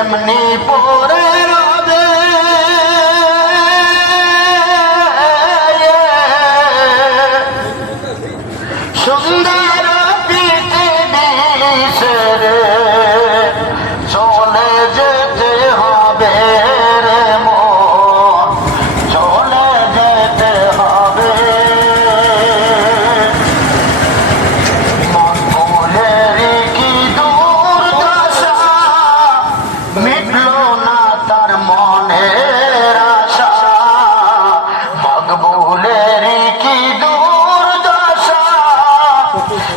তেমনি পরে রবে। সুন্দর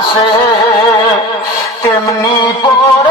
আসে তেমনি পরে